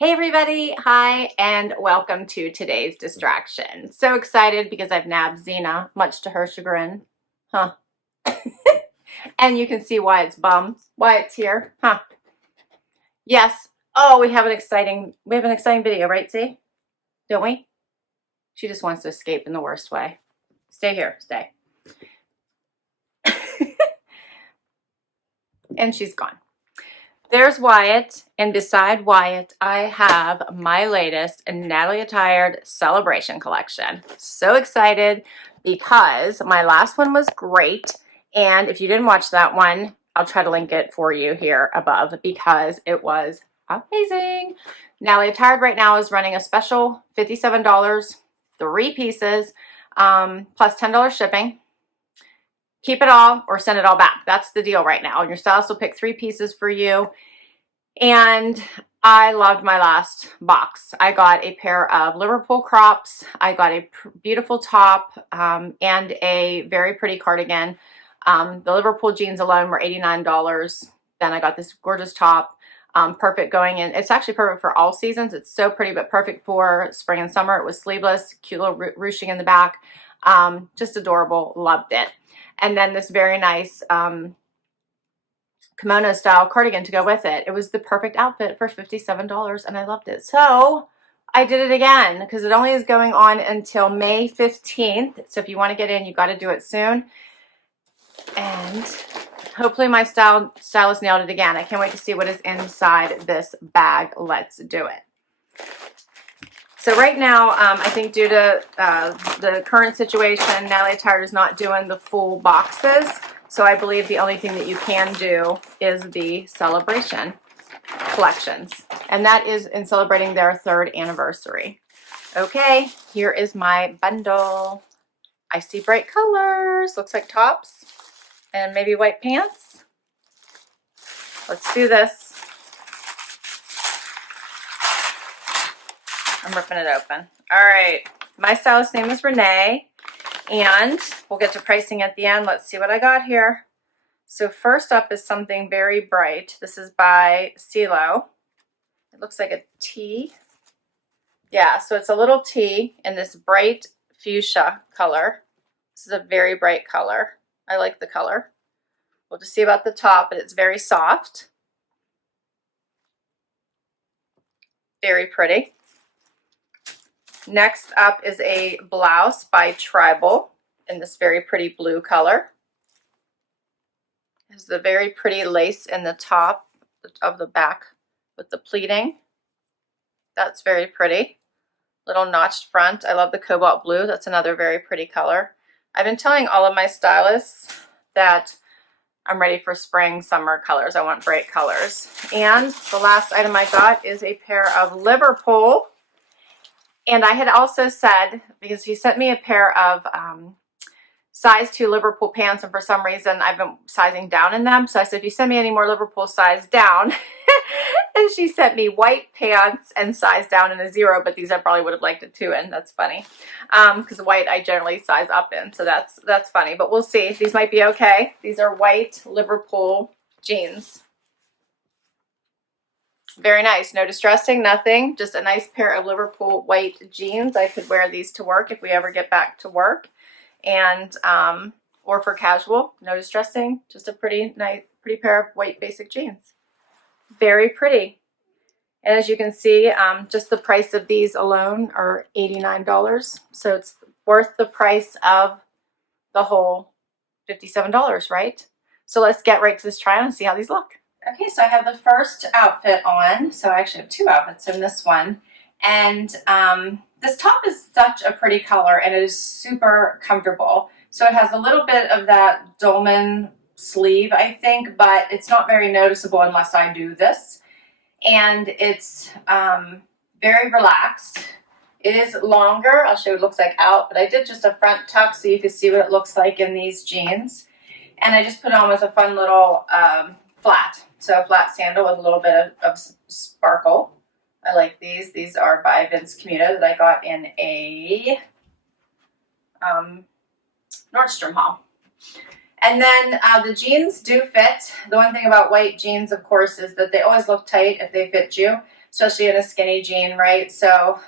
Hey everybody, hi, and welcome to today's distraction. So excited because I've nabbed Xena, much to her chagrin. Huh. And you can see why it's here. Huh. Yes. Oh, we have an exciting video, right, Z? Don't we? She just wants to escape in the worst way. Stay here, stay. And she's gone. There's Wyatt, and beside Wyatt, I have my latest Natalie Attired Celebration Collection. So excited because my last one was great, and if you didn't watch that one, I'll try to link it for you here above because it was amazing. Natalie Attired right now is running a special $57, 3 pieces, plus $10 shipping. Keep it all or send it all back. That's the deal right now. And your stylist will pick 3 pieces for you. And I loved my last box. I got a pair of Liverpool crops. I got a beautiful top and a very pretty cardigan. The Liverpool jeans alone were $89. Then I got this gorgeous top. Perfect going in. It's actually perfect for all seasons. It's so pretty, but perfect for spring and summer. It was sleeveless, cute little ruching in the back. Just adorable. Loved it. And then this very nice kimono style cardigan to go with it. It was the perfect outfit for $57 and I loved it. So I did it again because it only is going on until May 15th. So if you want to get in, you got to do it soon. And hopefully my stylist nailed it again. I can't wait to see what is inside this bag. Let's do it. So right now, I think due to the current situation, Natalie Attired is not doing the full boxes. So I believe the only thing that you can do is the celebration collections. And that is in celebrating their 3rd anniversary. Okay, here is my bundle. I see bright colors. Looks like tops and maybe white pants. Let's do this. I'm ripping it open. All right, my stylist's name is Renee, and we'll get to pricing at the end. Let's see what I got here. So first up is something very bright. This is by Cielo. It looks like a tee. Yeah, so it's a little tee in this bright fuchsia color. This is a very bright color. I like the color. We'll just see about the top, but it's very soft. Very pretty. Next up is a blouse by Tribal in this very pretty blue color. There's the very pretty lace in the top of the back with the pleating. That's very pretty. Little notched front. I love the cobalt blue. That's another very pretty color. I've been telling all of my stylists that I'm ready for spring, summer colors. I want bright colors. And the last item I got is a pair of Liverpool. And I had also said, because he sent me a pair of size 2 Liverpool pants, and for some reason I've been sizing down in them. So I said, if you send me any more Liverpool size down, and she sent me white pants and size down in a 0, but these I probably would have liked a 2 in. That's funny. Because white I generally size up in, so that's funny. But we'll see. These might be okay. These are white Liverpool jeans. Very nice. No distressing, nothing. Just a nice pair of Liverpool white jeans. I could wear these to work if we ever get back to work. And, or for casual. No distressing. Just a pretty pair of white basic jeans. Very pretty. And as you can see, just the price of these alone are $89. So it's worth the price of the whole $57, right? So let's get right to this try on and see how these look. Okay, so I have the first outfit on. So I actually have 2 outfits in this one. And this top is such a pretty color and it is super comfortable. So it has a little bit of that dolman sleeve, I think, but it's not very noticeable unless I do this. And it's very relaxed. It is longer. I'll show you what it looks like out, but I did just a front tuck so you can see what it looks like in these jeans. And I just put on with a fun little flat. So a flat sandal with a little bit of sparkle. I like these. These are by Vince Camuto that I got in a Nordstrom haul. And then the jeans do fit. The one thing about white jeans, of course, is that they always look tight if they fit you. especially in a skinny jean, right? So,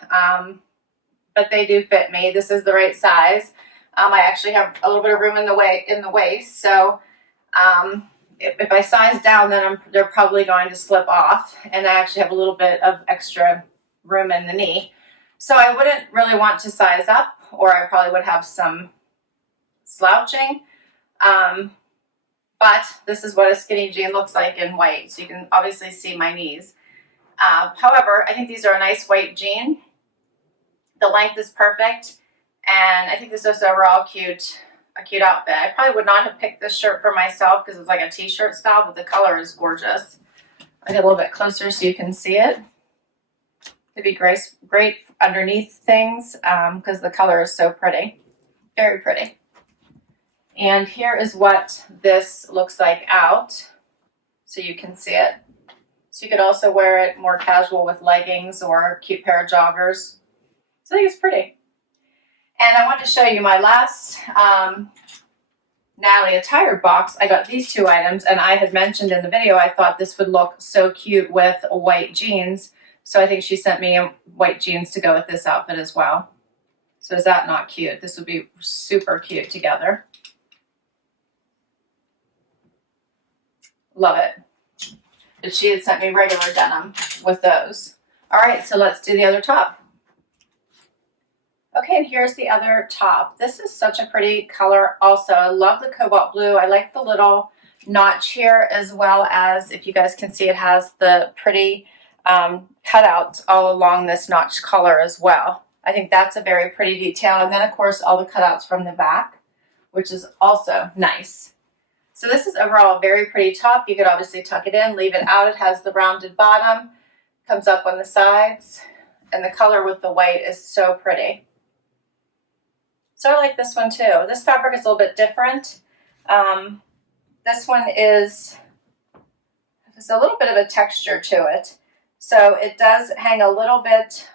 but they do fit me. This is the right size. I actually have a little bit of room in the waist, so if I size down, then they're probably going to slip off, and I actually have a little bit of extra room in the knee. So I wouldn't really want to size up, or I probably would have some slouching. But this is what a skinny jean looks like in white, so you can obviously see my knees. However, I think these are a nice white jean. The length is perfect, and I think this is overall a cute outfit. I probably would not have picked this shirt for myself because it's like a t-shirt style, but the color is gorgeous. I'll get a little bit closer so you can see it. It'd be great underneath things because the color is so pretty. Very pretty. And here is what this looks like out, so you can see it. So you could also wear it more casual with leggings or a cute pair of joggers. So I think it's pretty. And I want to show you my last Natalie Attired box. I got these two items, and I had mentioned in the video I thought this would look so cute with white jeans. So I think she sent me white jeans to go with this outfit as well. So is that not cute? This would be super cute together. Love it. But she had sent me regular denim with those. All right, so let's do the other top. Okay, and here's the other top. This is such a pretty color also. I love the cobalt blue. I like the little notch here, as well as, if you guys can see, it has the pretty cutouts all along this notch collar as well. I think that's a very pretty detail. And then, of course, all the cutouts from the back, which is also nice. So this is overall a very pretty top. You could obviously tuck it in, leave it out. It has the rounded bottom, comes up on the sides, and the color with the white is so pretty. So I like this one too. This fabric is a little bit different. This one is, there's a little bit of a texture to it. So it does hang a little bit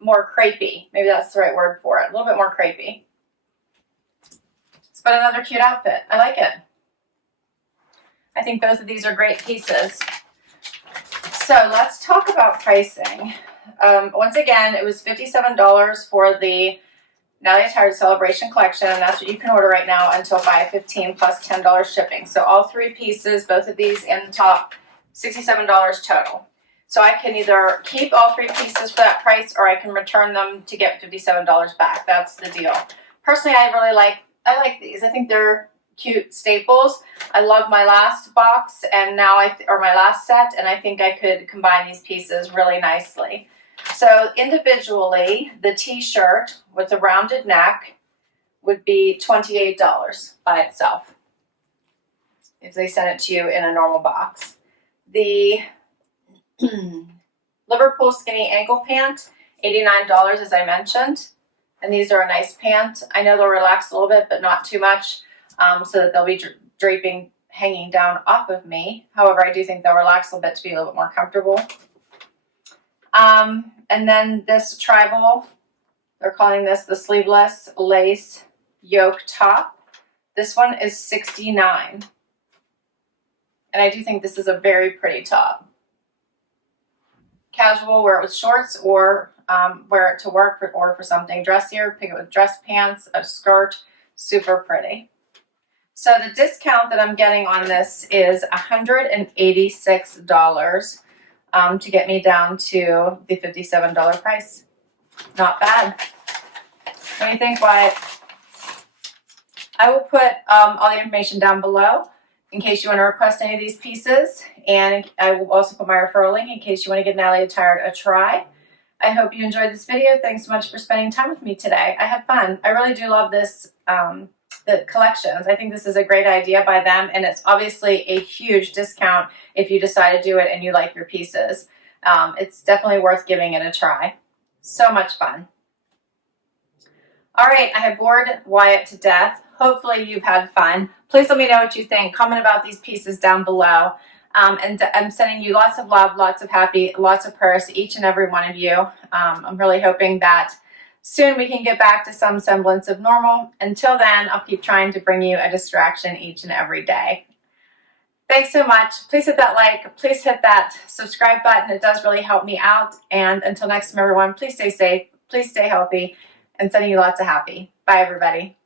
more crepey. Maybe that's the right word for it. A little bit more crepey. But another cute outfit. I like it. I think both of these are great pieces. So let's talk about pricing. Once again, it was $57 for the Natalie Attired Celebration Collection, and that's what you can order right now until 5/15 plus $10 shipping. So all three pieces, both of these in the top, $67 total. So I can either keep all three pieces for that price, or I can return them to get $57 back. That's the deal. Personally, I like these. I think they're cute staples. I love my last box, and now or my last set, and I think I could combine these pieces really nicely. So individually, the t-shirt with a rounded neck would be $28 by itself if they sent it to you in a normal box. The Liverpool skinny ankle pant, $89 as I mentioned. And these are a nice pant. I know they'll relax a little bit, but not too much, so that they'll be draping, hanging down off of me. However, I do think they'll relax a little bit to be a little bit more comfortable. And then this tribal, they're calling this the sleeveless lace yoke top. This one is $69. And I do think this is a very pretty top. Casual, wear it with shorts, or wear it to work or for something dressier. Pick it with dress pants, a skirt. Super pretty. So the discount that I'm getting on this is $186 to get me down to the $57 price. Not bad. What do you think, Wyatt? I will put all the information down below in case you want to request any of these pieces. And I will also put my referral link in case you want to give Natalie Attired a try. I hope you enjoyed this video. Thanks so much for spending time with me today. I had fun. I really do love this, the collections. I think this is a great idea by them, and it's obviously a huge discount if you decide to do it and you like your pieces. It's definitely worth giving it a try. So much fun. All right, I have bored Wyatt to death. Hopefully you've had fun. Please let me know what you think. Comment about these pieces down below. And I'm sending you lots of love, lots of happy, lots of prayers to each and every one of you. I'm really hoping that soon we can get back to some semblance of normal. Until then, I'll keep trying to bring you a distraction each and every day. Thanks. thanks so much. Please hit that like. Please hit that subscribe button. It does really help me out. And until next time, everyone, please stay safe. Please stay healthy. And sending you lots of happy. Bye, everybody.